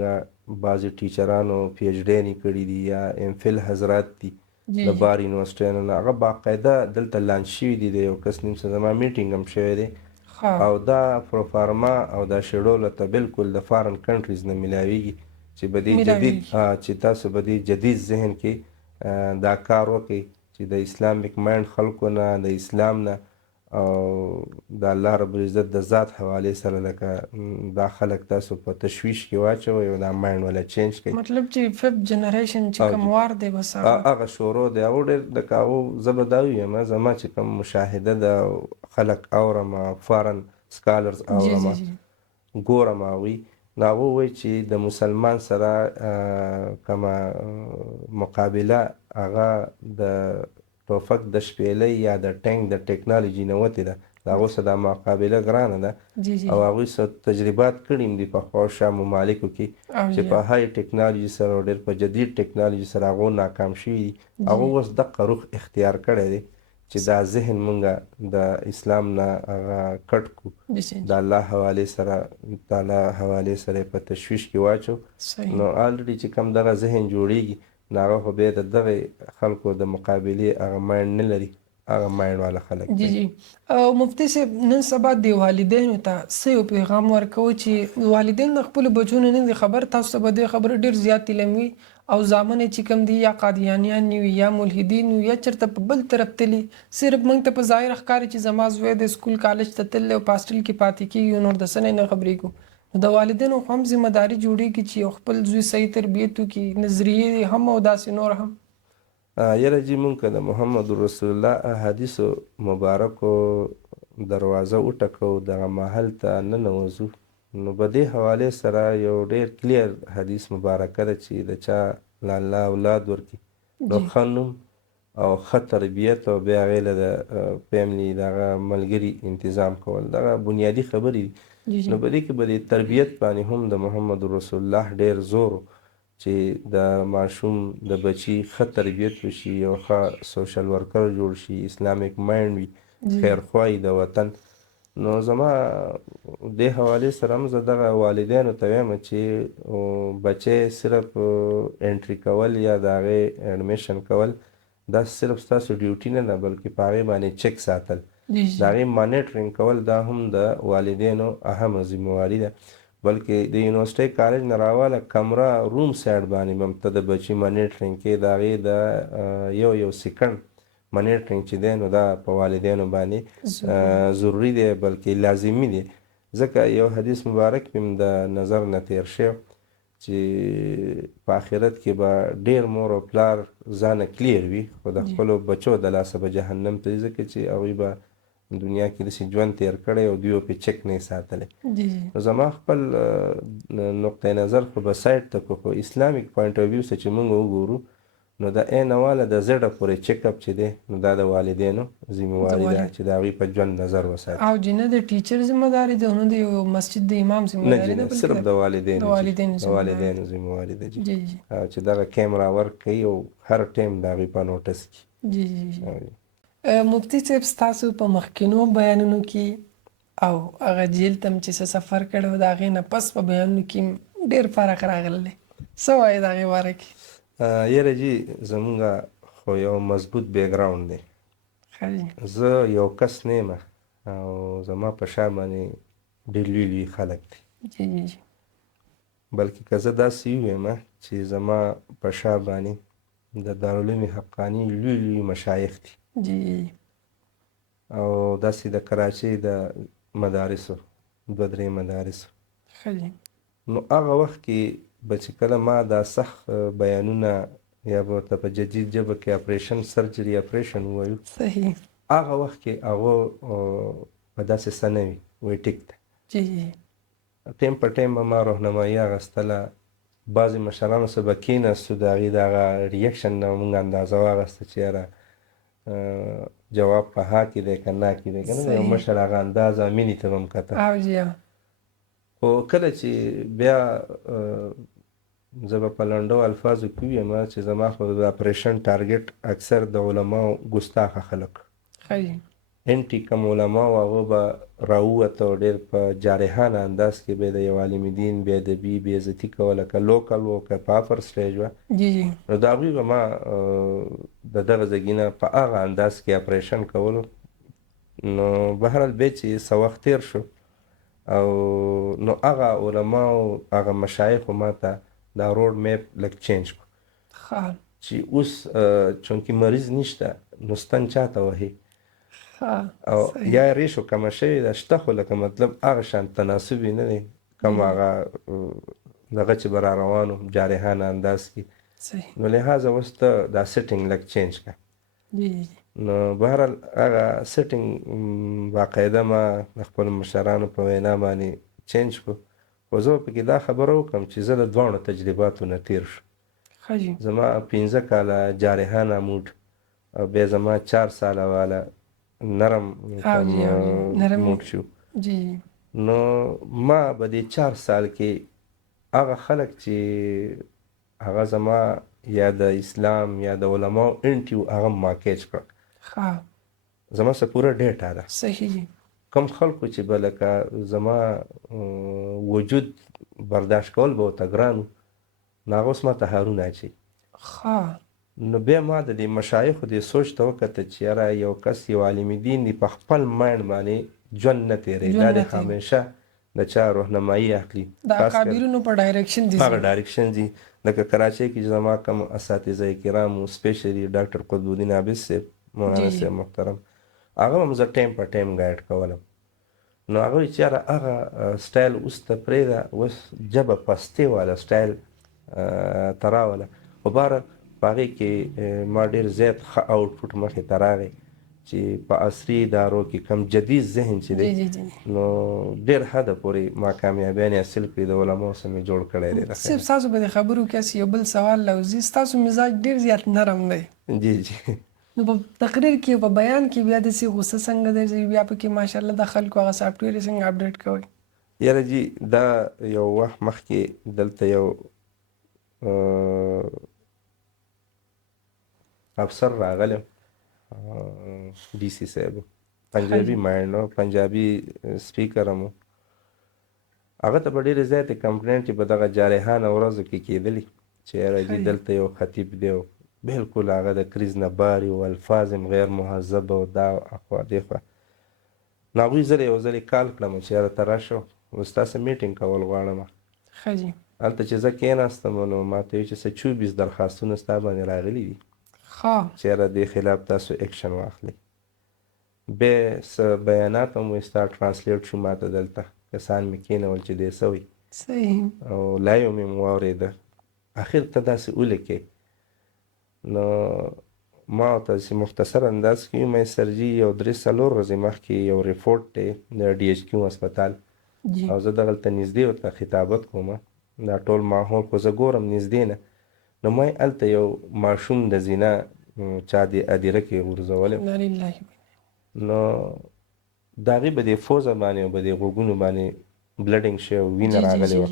بعضې ټیچرانو پی ایچ ډی کړي دي یا ایم فل حضرات دي د بار یونیورسټیانو نه، هغه باقاعده دلته لانچ شوي دي، د یو کس نیم څه زما میټینګ هم شوی دی، او دا پروفارما او دا شیډول ته بالکل د فارن کنټریز نه میلاویږي چې به دې جدید چې تاسو به دې جدید ذهن کې دا کار وکړئ چې د اسلامیک مایند خلکو نه، د اسلام نه او د الله رب العزت د ذات حوالې سره لکه دا خلک تاسو په تشویش کې واچوئ او دا مایند ولا چینج کړئ. مطلب چې 5th جنریشن چې کوم وار دی بس هغه شروع دی. او ډېر لکه هغو زه به دا ویم، زما چې کوم مشاهده ده خلک اورم، فارن سکالرز اورم، ګورم هغوی نو هغو وایي چې د مسلمان سره کومه مقابله هغه د ټوفک د شپېلۍ یا د ټینک د ټیکنالوژي نه وتې ده، د هغو سره دا مقابله ګرانه ده، او هغوی سره تجربات کړي هم دي په خواوشا ممالکو کې چې په های ټیکنالوژي سره او ډېر په جدید ټیکنالوژي سره هغو ناکام شوي دي. هغو اوس دقه روح اختیار کړی دی چې دا ذهن مونږ د اسلام نه هغه کټ کړو، د الله حوالې سره تعالی حوالې سره په تشویش کې واچو. نو آلریډي چې کوم دغه ذهن جوړیږي نو هغه خو بیا د دغې خلکو د مقابلې هغه مایند نه لري، هغه مایند والا خلک جی جی. او مفتي صاحب، نن سبا د والدینو ته څه یو پیغام ورکوو چې والدین د خپلو بچو نه دي خبر، تاسو ته به دې خبره ډېر زیات علم وي، او زامن چې کوم دي یا قادیانیان وي یا ملحدین وي یا چېرته په بل طرف تلي، صرف موږ ته په ظاهر ښکاري چې زما زوی د سکول کالج ته تللی او په هاسټل کې پاتې کېږي، نور د څه نه خبرېږو. نو د والدینو خو هم ذمه داري جوړېږي چې یو خپل زوی صحیح تربیت وکړي، نظریې هم او داسې نور هم. یاره جي مونږ که د محمد رسول الله احادیثو مبارکو دروازه وټکو دغه محل ته ننوځو، نو په دې حوالې سره یو ډېر کلیر حدیث مبارکه ده چې د چا له الله اولاد ورکړي نو ښه نوم او ښه تربیت او بیا هغې له د فیملي دغه ملګري انتظام کول، دغه بنیادي خبرې دي. نو په دې کې به د تربیت باندې هم د محمد رسول الله ډېر زور چې د ماشوم د بچي ښه تربیت وشي، یو ښه سوشل ورکر جوړ شي، اسلامیک مایند وي، خیرخواهي د وطن. نو زما دې حوالې سره هم زه دغه والدینو ته وایم چې بچی صرف انټري کول یا د هغې اډمیشن کول دا صرف ستاسو ډیوټي نه ده، بلکې په هغې باندې چک ساتل، د هغې مانیټرینګ کول دا هم د والدینو اهمه ذمهواري ده. بلکې د یونیورسټۍ کالج نه راواله کمره روم سایډ باندې به هم ته د بچي مانیټرینګ کې د هغې د یو سیکنډ مانیټرینګ چې دی نو دا په والدینو باندې ضروري دی بلکې لازمي دی. ځکه یو حدیث مبارک هم د نظر نه تیر شوی چې په آخرت کې به ډېر مور او پلار ځانه کلیر وي خو د خپلو بچو د لاسه به جهنم ته ځي ځکه چې هغوی به دنیا کې داسې ژوند تیر کړی او دوی پې چک نه یې ساتلی. نو زما خپل نقطه نظر خو به سایډ ته کړو خو اسلامیک پوینټ آف ویو څخه چې موږ وګورو نو د عینواله د زړه پورې چیک اپ چې دی نو دا د والدینو ذمهواري ده چې د هغوی په ژوند نظر وساتي. او چې نه د ټیچر ذمهداري ده نه د یو مسجد د امام ذمهداري ده صرف د والدینو والدینو ذمهواري ده چې دغه کیمرا ورک کوي او هر ټایم د هغوی په نوټس کړي. مفتي صاحب ستاسو په مخکینو بیانونو کې او هغه جیل ته چې څه سفر کړی و د هغې نه پس په بیانونو کې ډېر فرق راغلی دی. څه وایې د هغې باره کې؟ یاره جي زمونږ خو یو مضبوط بیکګراونډ دی. زه یو کس نه یم او زما په شا باندې ډېر لوی لوی خلک دي بلکې که زه داسې ووایم چې زما په شا باندې د دارالعلوم حقاني لوی لوی مشایخ دي او داسې د کراچۍ د مدارسو 2-3 مدارسو. نو هغه وخت کې به چې کله ما دا سخت بیانونه یا به ورته په جدید ژبه کې اپریشن سرجري اپریشن ووایو هغه وخت کې هغه په داسې څه نه وي وایي ټیک ده. ټایم په ټایم به ما راهنمایي اخیستله بعضې مشرانو سره به کېناستو د هغې د هغه ریاکشن نه مونږ اندازه واخیسته چې یاره جواب په ها کې دی که نه کې دی که نه یو مشر هغه اندازه مینې ته به م کتل. خو کله چې بیا زه به په لنډو الفاظو کې ویم چې زما خو د اپریشن ټارګټ اکثر د علماو ګستاخه خلک انټي کم علماو هغه به راووته او ډېر په جارحانه انداز کې به د یو عالم دین بې ادبي بې عزتي کوله که لوکل و که په افر سټیج وه نو د هغوی به ما د دغه ځګي نه په هغه انداز کې اپریشن کولو. نو بهرحال بیا چې څه وخت تېر شو او نو هغه علماو هغه مشایخو ما ته دا روډ میپ لږ چینج کړو چې اوس چونکې مریض نشته نو ستن چاته وهي او یا ریشو کمه شوې ده شته خو لکه مطلب هغه شان تناسب یې نه دی کوم هغه دغه چې به را روانو جارحانه انداز کې نو لحاظه اوس ته دا سیټینګ لږ چینج کړه. نو بهرحال هغه سیټینګ باقاعده ما د خپلو مشرانو په وینا باندې چینج کړو خو زه پکې دا خبره وکړم چې زه د دواړو تجرباتو نه تېر شو. زما 15 کاله جارحانه موډ او بیا زما 4 ساله والا نرم موډ شو. نو ما به دې 4 سال کې هغه خلک چې هغه زما یا د اسلام یا د علماو انټي هغه ما کیچ کړه. زما سره پوره ډیټا ده. صحیح. کم خلکو چې به لکه زما وجود برداشت کول به ورته ګران و نو هغه اوس ما ته هارونه اچوي. نو بیا ما د دې مشایخو دې سوچ ته وکته چې یاره یو کس یو عالم دین دی په خپل مایند باندې ژوند نه تېروي دا د همیشه د چا راهنمایي اخلي د اکابرینو په ډایرکشن دي هغه ډایرکشن دي. لکه کراچۍ کې زما کوم اساتذه کرامو سپیشلی ډاکټر قطب الدین عابد صاحب مولانا صاحب محترم هغه هم زه ټایم په ټایم ګایډ کولم. نو هغه وایي چې یاره هغه سټایل اوس ته پرېږده اوس ژبه پستې واله سټایل ته راوله. خو بهرحال په هغې کې ما ډېر زیات ښه آوټپوټ مخې ته راغی چې په عصري ادارو کې کم جدید ذهن چې دی نو ډېر حده پورې ما کامیابیانې حاصل کړي د علماو سره مې جوړ کړی دی. صاحب ستاسو په دې خبرو کې یو بل سوال لوزي ستاسو مزاج ډېر زیات نرم دی. جی نو په تقریر کې په بیان کې بیا داسې غوسه څنګه دی بیا پکې ماشاءالله د خلکو هغه سافټویر یې څنګه اپډیټ کوئ؟ یاره جي دا یو وخت مخکې دلته یو افسر راغلی ډي سي صاحب پنجابي مایند و پنجابي سپیکر هم و هغه ته به ډېرې زیاتې کمپلینټ چې په دغه جارحانه ورځو کې کېدلي چې یاره جي دلته یو خطیب دی بالکل هغه د کریز نه باري او الفاظ هم غیر مهذبه او دا اخوا دېخوا. نو هغوی زه یو ځلې کال کړم چې یاره ته راشه اوس تاسې میټینګ کول غواړم. هلته چې زه کېناستم نو ما ته وایي چې څه 24 درخواستونه ستا باندې راغلي دي چې یاره دې خلاف تاسو ایکشن واخلئ. بیا څه بیانات هم وایي ستا ټرانسلیټ شو ما ته دلته کسان مې کېنول چې دې څه وایي صحیح. او لا یو مې واورېده اخر ته داسې ولیکې. نو ما ورته چې مختصر انداز کې مې سرجي یو 3-4 ورځې مخکې یو ریپورټ دی د DHQ هسپتال او زه دغلته نږدې ورته خطابت کوم دا ټول ماحول خو زه ګورم نږدې نه. نو ما هلته یو ماشوم د زینا چا د ادیره کې غورځولی نو د هغې به دې پوزه باندې او به دې غوږونو باندې بلډینګ شوی او وینه راغلې وه.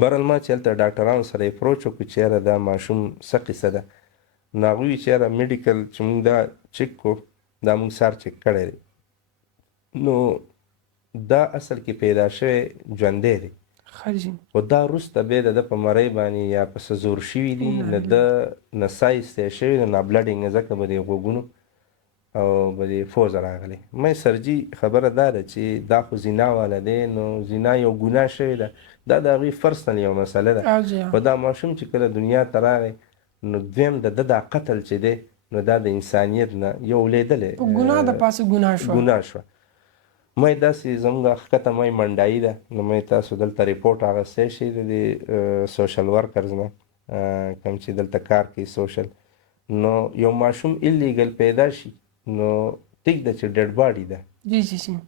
بهرحال ما چې هلته ډاکټرانو سره اپروچ وکړو چې یاره دا ماشوم څه قصه ده. نو هغوی وایي چې یاره میډیکل چې موږ دا چک کړو دا موږ سار چک کړی دی نو دا اصل کې پیدا شوی ژوندی دی خو دا وروسته بیا د ده په مرۍ باندې یا په څه زور شوي دي نه ده نه ساه ایستی شوي ده نه بلډینګ ځکه به دې غوږونو او به دې پوزه راغلی. مې سرجي خبره دا ده چې دا خو زینا والا دی نو زینا یو ګناه شوې ده دا د هغوی پرسنل یو مسله ده خو دا ماشوم چې کله دنیا ته راغی نو دویم د ده دا قتل چې دی نو دا د انسانیت نه یو لیدلی ګناه د پاسه ګناه شوه. مې داسې زموږ ښکته مې منډایي ده نو مې تاسو دلته ریپورټ اخیستی شي د دې سوشل ورکرز نه کوم چې دلته کار کوي سوشل. نو یو ماشوم ایلیګل پیدا شي نو ټیک ده چې ډیډ باډي ده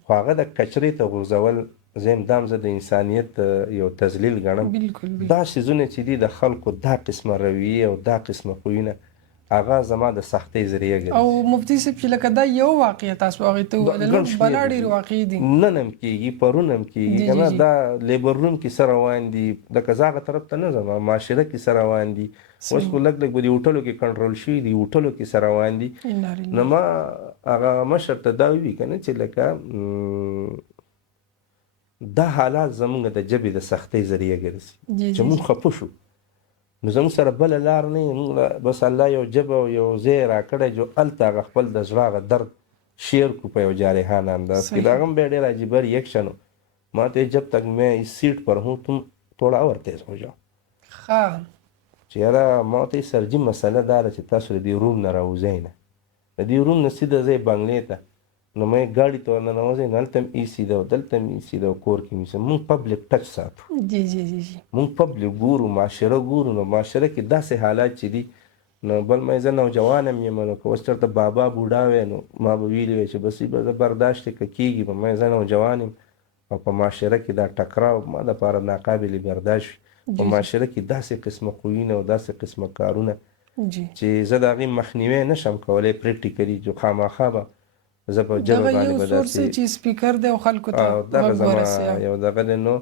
خو هغه د کچرې ته غورځول زه هم دام زه د انسانیت یو تذلیل ګڼم. دا څیزونه چې دي د خلکو دا قسمه رویې او دا قسمه خویونه هغه زما د سختۍ ذریعه ګرځي. او مفتي صاحب چې لکه دا یو واقعه تاسو هغې ته وویل نو بلا ډېرې واقعې دي نن هم کېږي پرون هم کېږي که نه دا لیبر روم کې څه روان دي لکه زه هغه طرف ته نه ځم معاشره کې څه روان دي اوس خو لږ لږ به دې هوټلو کې کنټرول شوي دي هوټلو کې څه روان دي. نو ما هغه مشر ته دا ووي که نه چې لکه دا حالات زموږ د ژبې د سختۍ ذریعه ګرځي چې موږ خفه شو نو زموږ سره بله لار نه وي موږ بس الله یو ژبه او یو ځای راکړی جو هلته هغه خپل د زړه هغه درد شیر کو په یو جارحانه انداز کې د هغه هم بیا ډېر عجیبه ریئکشن و. ما ته جب تک میں اس سیٹ پر ہوں تم تھوڑا اور تیز ہو جاؤ. چې یاره ما ته سرجي مسله دا ده چې تاسو د دې روم نه راوځئ نه د دې روم نه سیده ځئ بنګلې ته نو مې ګاډي ته ورننوځئ نو هلته هم ایسي ده او دلته هم ایسي ده او کور کې هم ایسي مونږ پبلک ټچ ساتو مونږ پبلک ګورو معاشره ګورو نو معاشره کې داسې حالات چې دي نو بل مې زه نوجوان هم یم نو که اوس چېرته بابا بوډا وی نو ما به ویلي وی چې بس به زه برداشت که کېږي به مې زه نوجوان یم او په معاشره کې دا ټکراو ما دپاره ناقابل برداشت وي په معاشره کې داسې قسمه خویونه او داسې قسمه کارونه چې زه د هغې مخنیوی نه شم کولی پریکټیکلي جو خامخا به زه په ژبه باندې به داسې چې سپیکر دی او خلکو ته دغه زما یو دغه دی. نو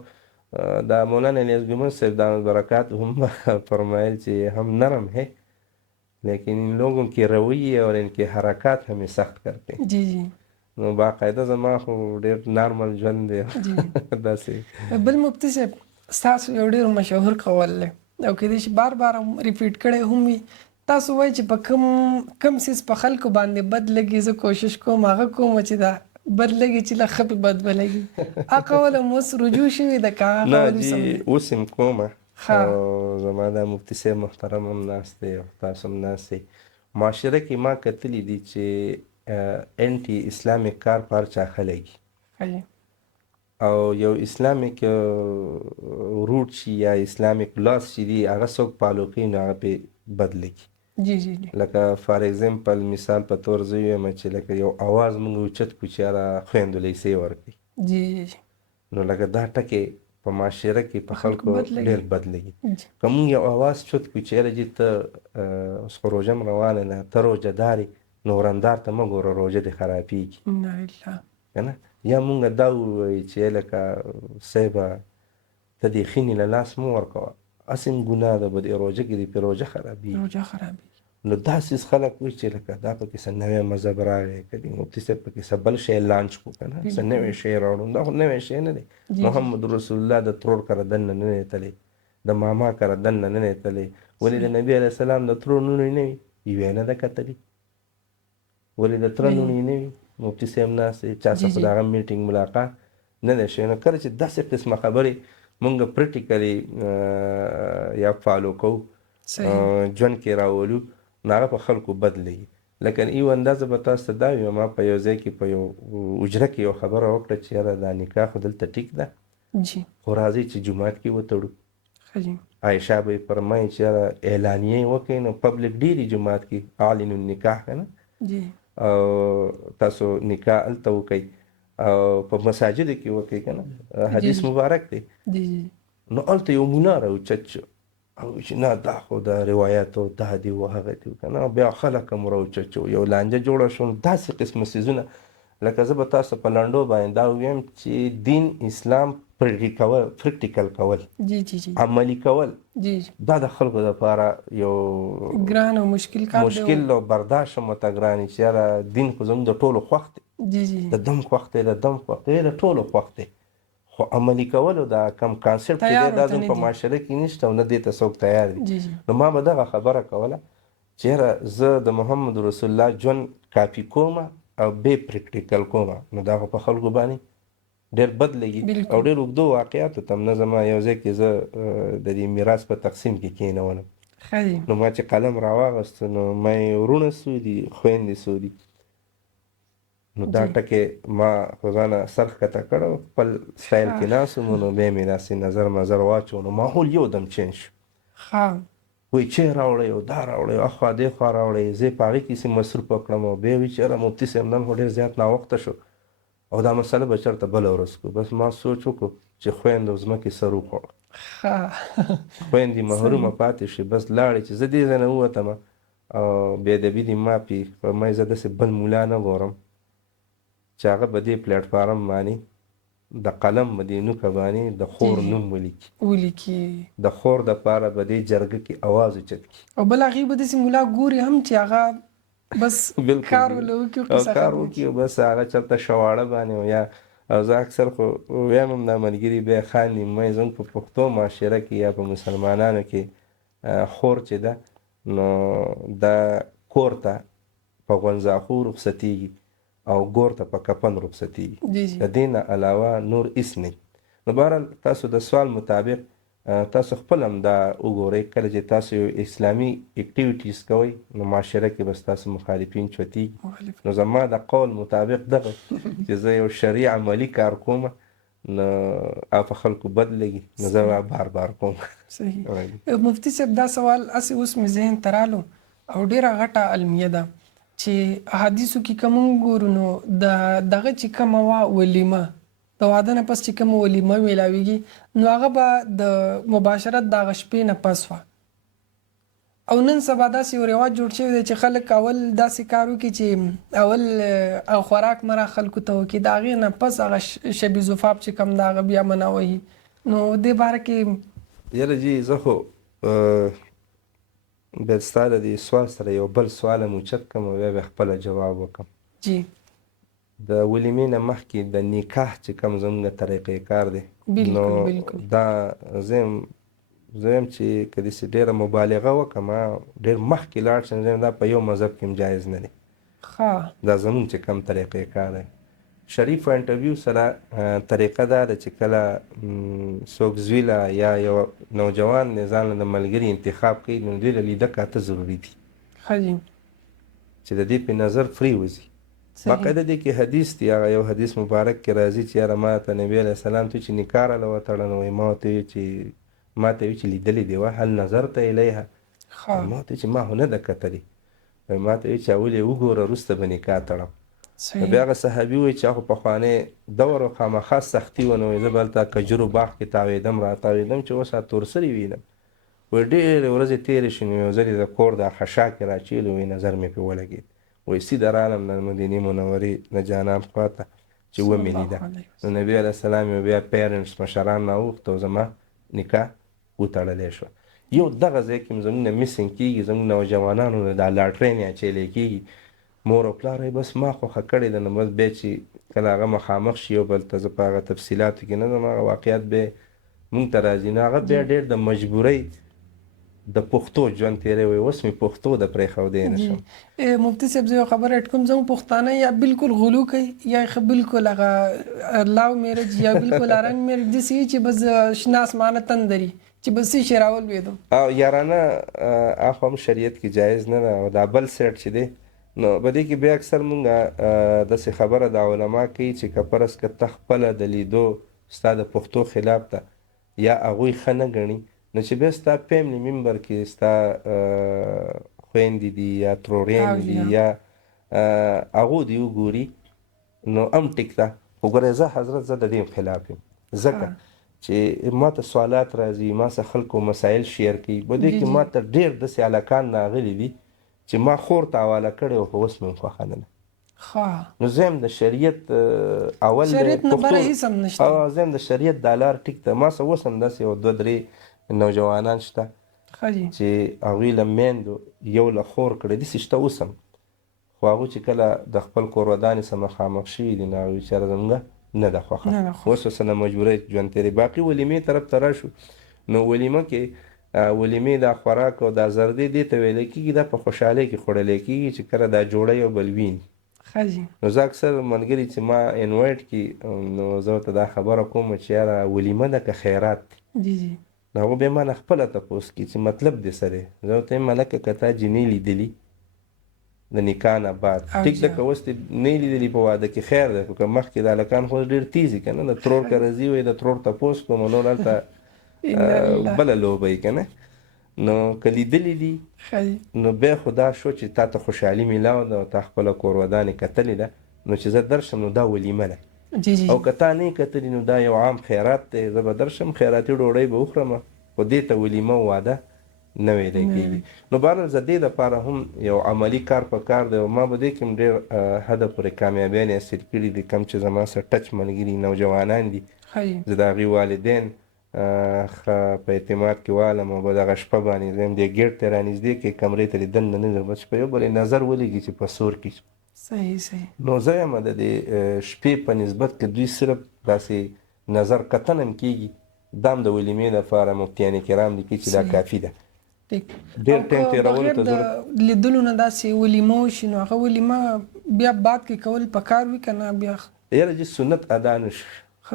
دا مولانا الیاس گمن صاحب دامت برکات هم فرمایل چې هم نرم ہے لیکن ان لوگوں کی رویے اور ان کے حرکات ہمیں سخت کرتے ہیں. نو باقاعده زما خو ډېر نارمل ژوند دی داسې. بل مفتي صاحب ستاسو یو ډېر مشهور قول دی او کېدای شي بار بار ریپیټ کړی هم وي تاسو وایي چې په کم څیز په خلکو باندې بد لګي زه کوشش کوم هغه کوم چې دا بد لګي چې له ښه پې بد به لګي هغه قول هم اوس رجوع شوي ده که هغه نه جي اوس هم کومه او زما دا مفتي صاحب محترم هم ناست دی او تاسو هم ناست دی. معاشره کې ما کتلي دي چې انټي اسلامیک کار په هر چا ښه لګي او یو اسلامیک روټ چې یا اسلامیک لاس چې دي هغه څوک فالو کوي نو هغه پې بد لګي. لکه فار ایگزامپل مثال په طور زه ویم چې لکه یو اواز موږ اوچت کړو چې یاره خویندو لیسې ورکړي نو لکه دا ټکې په معاشره کې په خلکو ډېر بد لګي. که موږ یو اواز چت کړو چې یاره جي ته اوس خو روژه م روانه ده ته روژه دارې نو ورندار ته مه ګوره روژه دې خرابېږي که نه یا مونږ دا ووایي چې لکه صیبه ته دې خینې له لاس مه ورکوه هسې هم ګناه ده به دې روژه کې دې پرې روژه خرابېږي نو داسې خلک وایي چې لکه دا پکې څه نوی مذهب راغی که دې مفتي صاحب پکې څه بل شی لانچ کړو که نه څه نوی شی راوړو دا خو نوی شی نه دی. محمد رسول الله د ترور کره دننه نه دی تللی د ماما کره دننه نه دی تللی ولې د نبي علیه السلام د ترور نونې نه وي یوې نه ده کتلي ولې د تره نونې نه وي مفتي صاحب ناست دی چا څه په د هغه میټینګ ملاقات نه دی شوی. نو کله چې داسې قسمه خبرې مونږ پریکټیکلي یا فالو کوو ژوند کې راولو نو هغه په خلکو بد لګي. لکه ایو اندازه به تاسو ته دا وي ما په یو ځای کې په یو اجره کې یو خبره وکړه چې یاره دا نکاح خو دلته ټیک ده جی خو راځئ چې جومات کې وتړو. ښه جي. عایشه به یې فرمایي چې یاره اعلانیې وکړئ نو پبلک ډېري جومات کې اعلنوا النکاح که نه جی او تاسو نکاح هلته وکئ او په مساجدو کې وکئ که نه حدیث مبارک دی. جی جی نو هلته یو ملا راوچت شو او چې نه دا خو د روایاتو دا دی و هغه دی که نه بیا خلک هم راوچت شو یو لانجه جوړه شو. داسې قسمه څیزونه لکه زه به تاسو په لنډو باندې دا ووایم چې دین اسلام پریکټیکل کول جی جی جی عملي کول جی دا د خلکو لپاره یو ګران او مشکل کار دی. مشکل او برداشت هم ورته ګران چې یاره دین خو زموږ د ټولو خوښ دی. جی جی د دم خوښ دی د دم خوښ دی د ټولو خوښ دی خو عملي کولو دا کم کانسپټ چې دی دا زموږ په معاشره کې نشته او نه دې ته څوک تیار دي. نو ما به دغه خبره کوله چې یاره زه د محمد رسول الله ژوند کاپي کومه او بې پریکټیکل کومه نو دا خو په خلکو باندې ډېر بد لګي او ډېر اوږدو واقعاتو ته هم نه زما یو ځای کې زه د دې میراث په تقسیم کې کېنولم نو ما چې قلم راواغسته نو ما یې ورونه څو دي خویندې څو دي نو دا ټکې ما خو ځانه سر ښکته کړ او خپل سټایل کې ناست وم نو بیا مې داسې نظر مظر واچو نو ماحول یو دم چینج شو. وایي چې راوړئ او دا راوړئ او اخوا دې خوا راوړئ زه یې په هغې کښې مصروفه کړم او بیا وایي چې یاره مفتي صاحب نن خو ډېر زیات ناوخته شو او دا مسله به چېرته بله ورځ کړو. بس ما سوچ وکړو چې خویندو ځمکې سر وخوړ خویندې محرومه پاتې شي بس لاړې چې زه دې ځای نه ووتم او بېادبي دې مافي فرمایي زه داسې بل ملا نه ګورم چې هغه به دې پلیټفارم باندې د قلم به دې نوکه باندې د خور نوم ولیکي د خور دپاره به دې جرګه کې اواز اوچت کړي او بل هغې به داسې ملا ګوري هم چې هغه بس کار وکړي او بس هغه چېرته شواړه باندې یا او زه اکثر خو ویم هم دا ملګري بیا خاندي مې زموږ په پښتو معاشره کې یا په مسلمانانو کې خور چې ده نو دا کور ته په غونځاخو رخصتېږي او ګور ته په کفن رخصتېږي د دې نه علاوه نور هېڅ نه. نو بهرحال تاسو د سوال مطابق تاسو خپل هم دا وګورئ کله چې تاسو یو اسلامي اکټیویټیز کوئ نو معاشره کې به ستاسو مخالفین چوتېږي. نو زما د قول مطابق دغه چې زه یو شرعي عملي کار کوم نو په خلکو بد لګي نو زه بار بار کوم. صحیح. مفتي صاحب دا سوال هسې اوس مې ذهن ته رالو او ډېره غټه علمیه ده چې احادیثو کې که مونږ ګورو نو دغه چې کومه وه ولیمه د واده نه پس چې کومه ولیمه میلاویږي نو هغه به د مباشرت د هغه شپې نه پس وه او نن سبا داسې یو رواج جوړ شوی دی چې خلک اول داسې کار وکړي چې اول خوراک مرا خلکو ته وکړي د هغې نه پس هغه شبي زفاف چې کوم د هغه بیا منع وهي نو دې باره کې یاره جي زه خو بیا ستا د دې سوال سره یو بل سوال هم اوچت کړم او بیا به خپله جواب وکړم. جی د ولیمې نه مخکې د نکاح چې کوم زموږ طریقې کار دی نو دا زه یم چې که داسې ډېره مبالغه وکړم ډېر مخکې لاړ شم دا په یو مذهب کې هم جایز نه دی. دا زموږ چې کوم طریقې کار دی شریف انټرویو سره طریقه دا ده چې کله څوک زویله یا یو نوجوان دی ځان له د ملګري انتخاب کوي نو دوی له لیده کاته ضروري دي چې د دې په نظر فري وځي. باقاعده دې کې حدیث دی هغه یو حدیث مبارک کې راځي چې یاره ما ته نبي علیه السلام ته چې نکاح راله وتړه نو ما ته وایي چې لیدلې دې وه هل نظرت الیها ما ته چې ما خو نه ده کتلې ما ته وایي چې اول یې وګوره وروسته به نکاح تړم. نو بیا هغه صحابي وایي چې هغه پخوانی دور و خامخا سختي و نو زه به هلته کجورو باغ کې تاوېدم راتاوېدم چې اوس تورسرې وینم وایي ډېرې ورځې تېرې شوې نو یو ځل یې د کور د خشا کې راچیلو وایي نظر مې پرې ولګېد وایي سیده رالم د مدینې منورې د جانان خواته چې ومې لیده نو نبي علیه السلام یې بیا پیرنټس مشران راوغوښت او زما نکاح وتړلی شوه. یو دغه ځای کې زموږ نه میسنګ کېږي زموږ نوجوانانو نه دا لاټرۍ نه اچولی کېږي مور او پلار بس ما خوښه کړې ده نو بس بیا چې کله هغه مخامخ شي یو بل ته زه په هغه تفصیلاتو کې نه ځم هغه واقعیت بیا مونږ ته راځي نو هغه بیا ډېر د مجبورۍ د پښتو ژوند تېری وایي اوس مې پښتو د پرېښودی نه شم. مفتي صاحب زه یو خبره اټ کوم زموږ پښتانه یا بالکل غلو کوي یا ښه بالکل هغه لاو میرج یا بالکل ارنګ میرج داسې وي چې بس شنه اسمانه تندري چې بس یې راولوېدو او یارانه اخوا هم شریعت کې جایز نه ده او دا بل سیټ چې دی نو په دې کې بیا اکثر مونږ داسې خبره د علما کوي چې که فرض که ته خپله د لیدو ستا د پښتو خلاف ده یا هغوی ښه نه ګڼي نو چې بیا ستا فیملی ممبر کې ستا خویندې دي یا ترورینې دي یا هغو دې وګوري نو هم ټیک ده خو ګوره زه حضرت زه د دې خلاف یم ځکه چې ما ته سوالات راځي ما سره خلکو مسایل شیر کوي په دې کې ما ته ډېر داسې هلکان راغلي دي چې ما خور ته حواله کړی و خو اوس مې هم خوښه نه ده نو زه هم د شریعت اول شریعت نه بره هېڅ هم نشته زه هم د شریعت دا لار ټیک ده ما سره اوس هم داسې یو دوه درې نوجوانان شته چې هغوی له میندو یو له خور کړی داسې شته اوس هم خو هغوی چې کله د خپل کور ودانې سره مخامخ شوي دي نو هغوی چېرې زموږ نه ده خوښه اوس ورسره مجبوره ژوند تېرې باقي ولیمې طرف ته راشو نو ولیمه کې ولیمې دا خوراک او دا زردې دې ته ویلی کېږي دا په خوشحالۍ کې خوړلی کېږي چې کله دا جوړه یو بل ویني نو زه اکثر ملګري چې ما انوایټ کړي نو زه ورته دا خبره کوم چې یاره ولیمه ده که خیرات دی نو هغو بیا ما نه خپله تپوس کړي چې مطلب دې څه دی زه ورته یم ملکه که تا جینۍ لیدلي د نکاح نه بعد ټیک ده که اوس دې نه لیدلي په واده کې خیر ده خو که مخکې د هلکان خو ډېر تیز وي که نه د ترور که راځي وایي د ترور تپوس کوم نور هلته بله لوبه وي که نه نو که لیدلي دي نو بیا خو دا شو چې تا ته خوشحالي میلاو ده او تا خپله کور ودانې کتلې ده نو چې زه درشم نو دا ولیمه ده او که تا نه یې کتلي نو دا یو عام خیرات دی زه به درشم خیراتي ډوډۍ به وخورم خو دې ته ولیمه واده نه ویلی کېږي نو بهرحال زه دې دپاره هم یو عملي کار په کار دی او ما به دې کې هم ډېر حده پورې کامیابیانې حاصل کړي دي کوم چې زما سره ټچ ملګري نوجوانان دي زه د هغوی والدین په اعتماد کې والم او به دغه شپه باندې زه هم دې ګیټ ته رانږدې کړې کمرې ته دې دننه نه ځم بس په یو بل نظر ولګي چې په سور کې نو زه یم د دې شپې په نسبت کې دوی صرف داسې نظر کتنه هم کېږي دا هم د ولیمې دپاره مفتیان کرام لیکي چې دا کافي ده ډېر ټایم تېرولو ته ضرورت د لیدلو نه داسې ولیمه وشي نو هغه ولیمه بیا بعد کې کول پکار وي که نه بیا یاره چې سنت ادا نه شي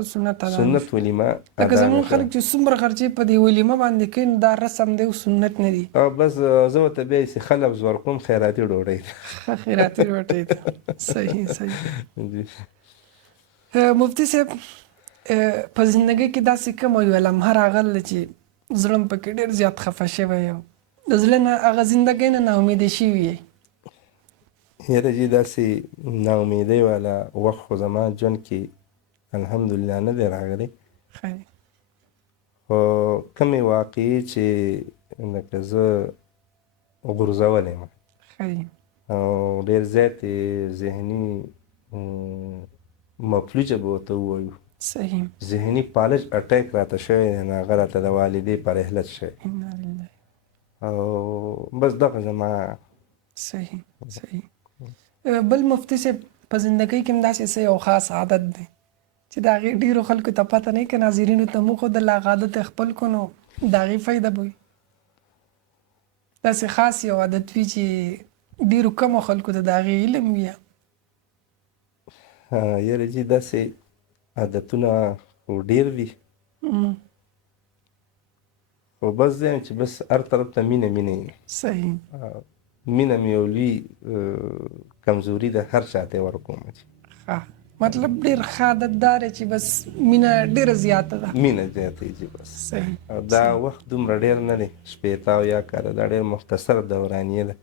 سنت ولیمه لکه زموږ خلک چې څومره خرچې په دې ولیمه باندې کوي نو دا رسم دی او سنت نه دي بس زه ورته بیا یې خلفظ ورکوم خیراتي ډوډۍ ده خیراتي ډوډۍ ده صحیح مفتي صاحب په زندګۍ کې داسې کومه یوه لمحه راغله چې زړه م پکې ډېر زیات خفه شوی یم د زړه نه هغه زندګۍ نه ناامیده شوي یې یاره جي داسې ناامیدۍ والا وخت خو زما ژوند کې الحمدلله نه دی راغلی خو کومې واقعې چې لکه زه غورځولی یم او ډېر زیاتې ذهني مفلوجه به ورته ووایو ذهني پالج اټیک راته شوی دی نو هغه راته د والدې په رحلت شوی او بس دغه زما بل مفتي صاحب په زندګۍ کې هم داسې څه یو خاص عادت دی چې د هغې ډېرو خلکو ته پته نه وي که ناظرینو ته مو ښودل هغه عادت یې خپل کړو نو د هغې فایده به وي داسې خاص یو عادت وي چې ډېرو کمو خلکو ته د هغې علم وي یاره جي داسې عادتونه خو ډېر دي خو بس زه یم چې بس هر طرف ته مینه مینه یم مینه مې یو لوی کمزوري ده هر چا ته یې ورکوم مطلب ډېر ښه عادت دا دی چې بس مینه ډېره زیاته ده مینه زیاته یې بس دا وخت دومره ډېر نه دی شپېته او یا کاله دا ډېر مختصر دورانیه ده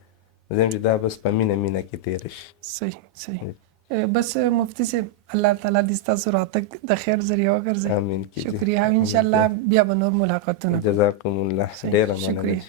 زه یم چې دا بس په مینه مینه کې تېره شي صحیح بس مفتي صاحب الله تعالی دې ستاسو راتګ د خیر ذریعه وګرځوي امین شکریه انشاءالله بیا به نور ملاقاتونه جزاکم الله ډېره مننه